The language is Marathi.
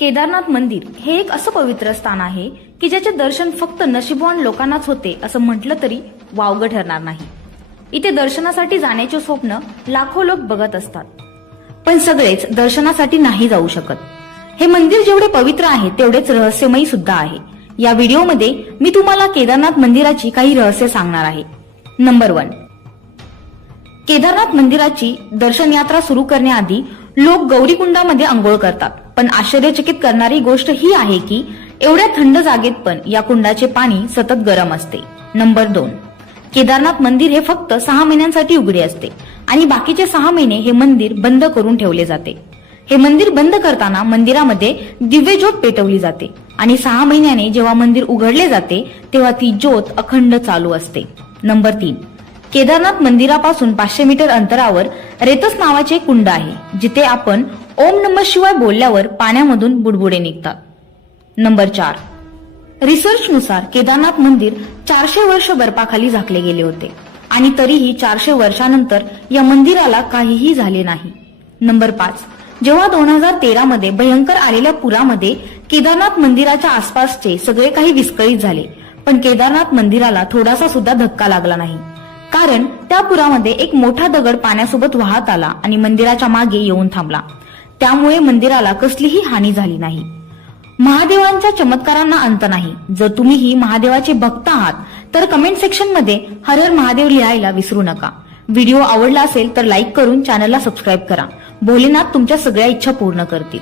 केदारनाथ मंदिर हे एक असं पवित्र स्थान आहे की ज्याचे दर्शन फक्त नशीबवान लोकांनाच होते असं म्हटलं तरी वावगं ठरणार नाही। इथे दर्शनासाठी जाण्याचे स्वप्न लाखो लोक बघत असतात, पण सगळेच दर्शनासाठी नाही जाऊ शकत। हे मंदिर जेवढे पवित्र आहे तेवढेच रहस्यमयी सुद्धा आहे। या व्हिडिओमध्ये मी तुम्हाला केदारनाथ मंदिराची काही रहस्य सांगणार आहे। नंबर 1, केदारनाथ मंदिराची दर्शन यात्रा सुरू करण्याआधी लोक गौरीकुंडामध्ये अंघोळ करतात, पण आश्चर्यचकित करणारी गोष्ट ही आहे की एवढ्या थंड जागेत पण या कुंडाचे पाणी सतत गरम असते। नंबर 2, केदारनाथ मंदिर हे फक्त 6 महिन्यांसाठी उघडे असते आणि बाकीचे 6 महिने हे मंदिर बंद करून ठेवले जाते। हे मंदिर बंद करताना मंदिरामध्ये दिव्य ज्योत पेटवली जाते आणि 6 महिन्याने जेव्हा मंदिर उघडले जाते तेव्हा ती ज्योत अखंड चालू असते। नंबर 3, केदारनाथ मंदिरापासून 500 मीटर अंतरावर रेतस नावाचे एक कुंड आहे, जिथे आपण ओम नमः शिवाय बोलल्यावर पाण्यामधून बुडबुडे निघतात। नंबर 4, रिसर्चनुसार केदारनाथ मंदिर 400 वर्ष बर्फाखाली झाकले गेले होते आणि तरीही 400 वर्षानंतर या मंदिराला काहीही झाले नाही। नंबर 5, जेव्हा 2013 मध्ये भयंकर आलेल्या पुरामध्ये केदारनाथ मंदिराच्या आसपासचे सगळे काही विस्कळीत झाले, पण केदारनाथ मंदिराला थोडासा सुद्धा धक्का लागला नाही, कारण त्या पुरामध्ये एक मोठा दगड पाण्यासोबत वाहत आला आणि मंदिराच्या मागे येऊन थांबला। त्यामुळे मंदिराला कसलीही हानी झाली नाही। महादेवांच्या चमत्कारांना अंत नाही। जर तुम्हीही महादेवाचे भक्त आहात तर कमेंट सेक्शन मध्ये हर हर महादेव लिहायला विसरू नका। व्हिडिओ आवडला असेल तर लाईक करून चॅनलला सबस्क्राईब करा। भोलेनाथ तुमच्या सगळ्या इच्छा पूर्ण करतील।